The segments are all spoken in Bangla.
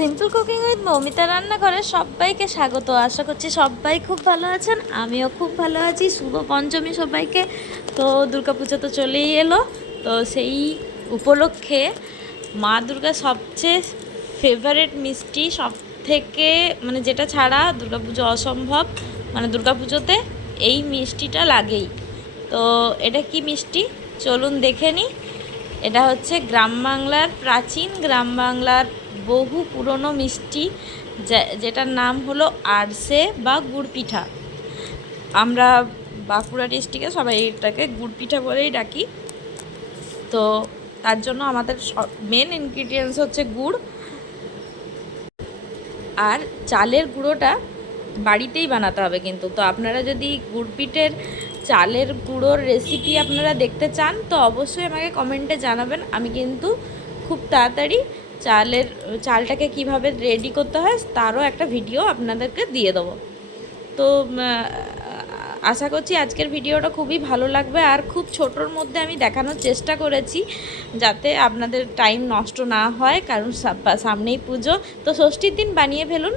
সিম্পল কুকিং উইথ মৌমিতা রান্নাঘরে সবাইকে স্বাগত। আশা করছি সবাই খুব ভালো আছেন, আমিও খুব ভালো আছি। শুভ পঞ্চমী সবাইকে। তো দুর্গাপুজো তো চলেই এলো। তো সেই উপলক্ষে মা দুর্গা সবচেয়ে ফেভারেট মিষ্টি সব থেকে মানে যেটা ছাড়া দুর্গাপুজো অসম্ভব মানে দুর্গাপুজোতে এই মিষ্টিটা লাগেই। তো এটা কি মিষ্টি? চলুন দেখে নিই এটা হচ্ছে গ্রাম বাংলার প্রাচীন গ্রাম বাংলার বহু পুরনো মিষ্টি যেটার নাম হলো আরসে বা গুড় পিঠা। আমরা বাঁকুড়া ডিস্ট্রিক্টে সবাই এটাকে গুড় পিঠা বলেই ডাকি। তো তার জন্য আমাদের সব মেন ইনগ্রিডিয়েন্টস হচ্ছে গুড়। আর চালের গুঁড়োটা বাড়িতেই বানাতে হবে কিন্তু। তো আপনারা যদি গুড় পিঠের চালের গুঁড়োর রেসিপি আপনারা দেখতে চান, তো অবশ্যই আমাকে কমেন্টে জানাবেন। আমি কিন্তু খুব তাড়াতাড়ি চালের, চালটাকে কীভাবে রেডি করতে হয় তারও একটা ভিডিও আপনাদেরকে দিয়ে দেবো। তো আশা করছি আজকের ভিডিওটা খুবই ভালো লাগবে। আর খুব ছোটোর মধ্যে আমি দেখানোর চেষ্টা করেছি যাতে আপনাদের টাইম নষ্ট না হয়, কারণ সামনেই পুজো। তো ষষ্ঠীর দিন বানিয়ে ফেলুন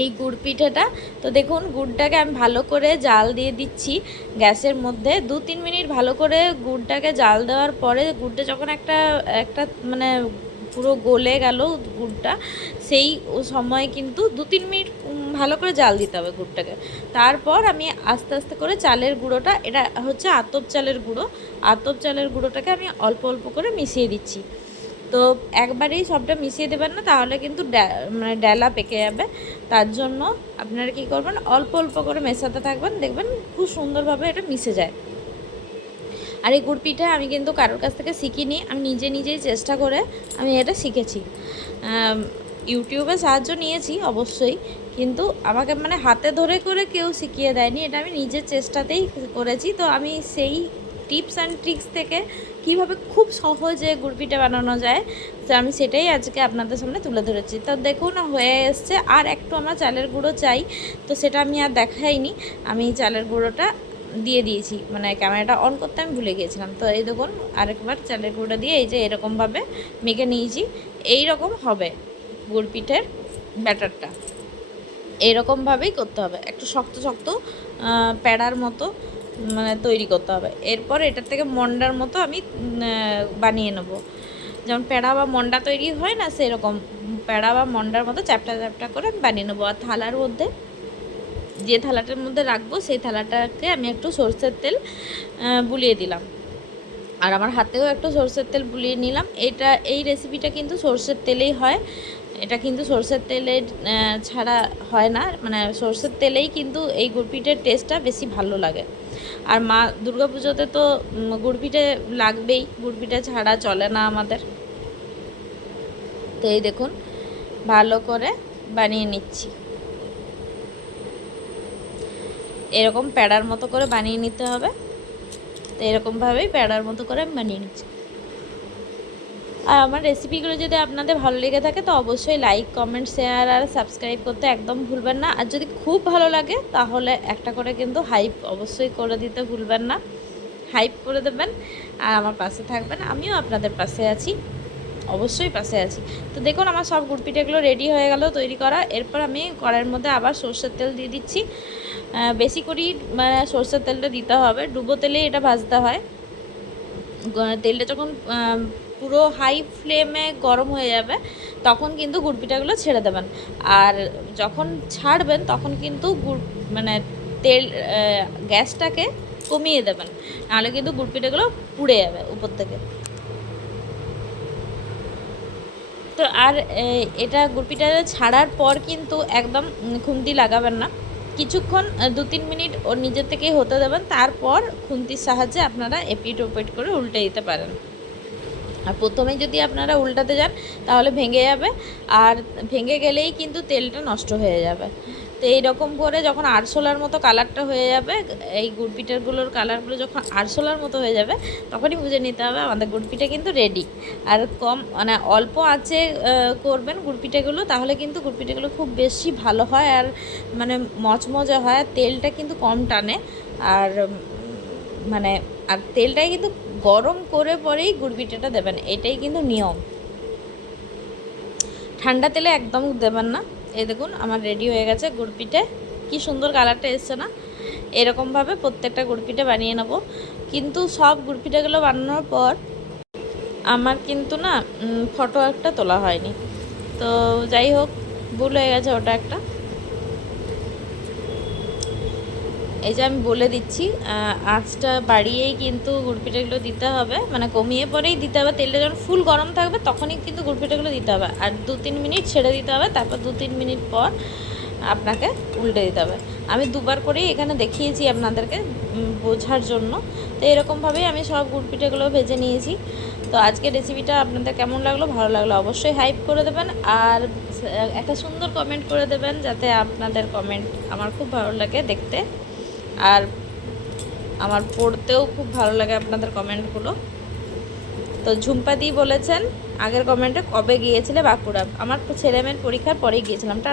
এই গুড় পিঠাটা। তো দেখুন, গুড়টাকে আমি ভালো করে জাল দিয়ে দিচ্ছি গ্যাসের মধ্যে। দু, তিন মিনিট ভালো করে গুড়টাকে জাল দেওয়ার পরে গুড়টা যখন একটা একটা মানে পুরো গলে গেল গুড়টা। সেই সময় কিন্তু দু তিন মিনিট ভালো করে জাল দিতে হবে গুড়টাকে। তারপর আমি আস্তে আস্তে করে চালের গুঁড়োটা, এটা হচ্ছে আতপ চালের গুঁড়ো। আতপ চালের গুঁড়োটাকে আমি অল্প অল্প করে মিশিয়ে দিচ্ছি। তো একবারেই সবটা মিশিয়ে দেবেন না, তাহলে কিন্তু মানে ডেলা পেকে যাবে। তার জন্য আপনারা কি করবেন, অল্প অল্প করে মেশাতে থাকবেন, দেখবেন খুব সুন্দরভাবে এটা মিশে যায়। আর এই গুড় আমি কিন্তু কারোর কাছ থেকে শিখিনি। আমি নিজে নিজেই চেষ্টা করে আমি এটা শিখেছি। ইউটিউবে সাহায্য নিয়েছি অবশ্যই, কিন্তু আমাকে মানে হাতে ধরে করে কেউ শিখিয়ে দেয়নি। এটা আমি নিজের চেষ্টাতেই করেছি। তো আমি সেই টিপস অ্যান্ড ট্রিক্স থেকে কীভাবে খুব সহজে গুড় পিঠা বানানো যায়, তো আমি সেটাই আজকে আপনাদের সামনে তুলে ধরেছি। তো দেখুন, হয়ে এসছে। আর একটু আমরা চালের গুঁড়ো চাই, তো সেটা আমি আর দেখাইনি। আমি চালের গুঁড়োটা দিয়ে দিয়েছি। মানে ক্যামেরাটা অন করতে আমি ভুলে গিয়েছিলাম। তো এই দেখুন, আরেকবার চালের গুঁড়োটা দিয়ে এই যে এরকমভাবে মেখে নিয়েছি। এই রকম হবে গুড় পিঠের ব্যাটারটা। এইরকমভাবেই করতে হবে। একটু শক্ত শক্ত প্যাড়ার মতো মানে তৈরি করতে হবে। এরপর এটার থেকে মন্ডার মতো আমি বানিয়ে নেব। যেমন প্যাড়া বা মন্ডা তৈরি হয় না, সেরকম। প্যাড়া বা মন্ডার মতো চ্যাপটা চ্যাপটা করে আমি বানিয়ে নেব। আর থালার মধ্যে যে থালাটার মধ্যে রাখব, সেই থালাটাকে আমি একটু সরষের তেল বুলিয়ে দিলাম। আর আমার হাতেও একটু সরষের তেল বুলিয়ে নিলাম। এটা, এই রেসিপিটা কিন্তু সরষের তেলেই হয়। এটা কিন্তু সর্ষের তেলে ছাড়া হয় না। মানে সর্ষের তেলেই কিন্তু এই গুড়পিঠের টেস্টটা বেশি ভালো লাগে। আর মা দুর্গাপুজোতে তো গুড়পিঠে লাগবেই। গুড়পিঠে ছাড়া চলে না আমাদের। তো এই দেখুন, ভালো করে বানিয়ে নিচ্ছি। এরকম প্যাড়ার মতো করে বানিয়ে নিতে হবে। তো এরকমভাবেই প্যাড়ার মতো করে আমি বানিয়ে নিচ্ছি। আর আমার রেসিপিগুলো যদি আপনাদের ভালো লেগে থাকে, তো অবশ্যই লাইক কমেন্ট শেয়ার আর সাবস্ক্রাইব করতে একদম ভুলবেন না। আর যদি খুব ভালো লাগে, তাহলে একটা করে কিন্তু হাইপ অবশ্যই করে দিতে ভুলবেন না। হাইপ করে দেবেন আর আমার পাশে থাকবেন। আমিও আপনাদের পাশে আছি। অবশ্যই পাশে আছি। তো দেখুন, আমার সব গুড়পিঠেগুলো রেডি হয়ে গেল তৈরি করা। এরপর আমি কড়াইয়ের মধ্যে আবার সর্ষের তেল দিয়ে দিচ্ছি। বেশি করেই মানে সর্ষের তেলটা দিতে হবে। ডুবো তেলে এটা ভাজতে হয়। তেলটা যখন পুরো হাই ফ্লেমে গরম হয়ে যাবে, তখন কিন্তু গুড় পিঠাগুলো ছেড়ে দেবেন। আর যখন ছাড়বেন, তখন কিন্তু গুড় মানে তেল গ্যাসটাকে কমিয়ে দেবেন। নাহলে কিন্তু গুড় পিঠাগুলো পুড়ে যাবে উপর থেকে। তো আর এটা গুপিটা ছাড়ার পর কিন্তু একদম খুন্তি লাগাবেন না। কিছুক্ষণ দু তিন মিনিট ওর নিজের থেকেই হতে দেবেন। তারপর খুন্তির সাহায্যে আপনারা এপিট ওপিট করে উল্টে দিতে পারেন। আর প্রথমে যদি আপনারা উল্টাতে যান, তাহলে ভেঙে যাবে। আর ভেঙে গেলেই কিন্তু তেলটা নষ্ট হয়ে যাবে। তো এইরকম করে যখন আরশোলার মতো কালারটা হয়ে যাবে, এই গুড়পিঠাগুলোর কালারগুলো যখন আরশোলার মতো হয়ে যাবে, তখনই বুঝে নিতে হবে আমাদের গুড়পিঠা কিন্তু রেডি আর কম মানে অল্প আছে করবেন গুড়পিঠাগুলো, তাহলে কিন্তু গুড়পিঠাগুলো খুব বেশি ভালো হয় আর মানে মচমচে হয় আর তেলটা কিন্তু কম টানে। আর মানে আর তেলটাই কিন্তু গরম করে পরেই গুড়পিঠাটা দেবেন, এটাই কিন্তু নিয়ম। ঠান্ডা তেলে একদম দেবেন না। এই দেখুন, আমার রেডি হয়ে গেছে গুড়পিঠে। কি সুন্দর কালারটা এসছে না? এরকমভাবে প্রত্যেকটা গুড়পিঠে বানিয়ে নেব। কিন্তু সব গুড়পিঠেগুলো বানানোর পর আমার কিন্তু না ফটো একটা তোলা হয়নি। তো যাই হোক, ভুল হয়ে গেছে ওটা একটা। এই যে আমি বলে দিচ্ছি আঁচটা বাড়িয়েই কিন্তু গুড়পিঠাগুলো দিতে হবে। মানে কমিয়ে পরেই দিতে হবে। তেলটা যখন ফুল গরম থাকবে, তখনই কিন্তু গুড়পিঠাগুলো দিতে হবে। আর দু তিন মিনিট ছেড়ে দিতে হবে। তারপর দু তিন মিনিট পর আপনাকে উল্টে দিতে হবে। আমি দুবার করেই এখানে দেখিয়েছি আপনাদেরকে বোঝার জন্য। তো এরকমভাবেই আমি সব গুড় পিঠেগুলো ভেজে নিয়েছি। তো আজকে রেসিপিটা আপনাদের কেমন লাগল? ভালো লাগল অবশ্যই হাইপ করে দেবেন। আর একটা সুন্দর কমেন্ট করে দেবেন, যাতে আপনাদের কমেন্ট আমার খুব ভালো লাগে দেখতে। আর আমার পড়তেও খুব ভালো লাগে আপনাদের কমেন্টগুলো। তো ঝুম্পাদি বলেছেন, আগের কমেন্টে কবে গিয়েছিলে বাঁকুড়া? আমার ছেলেমেয়ের পরীক্ষার পরেই গিয়েছিলাম টা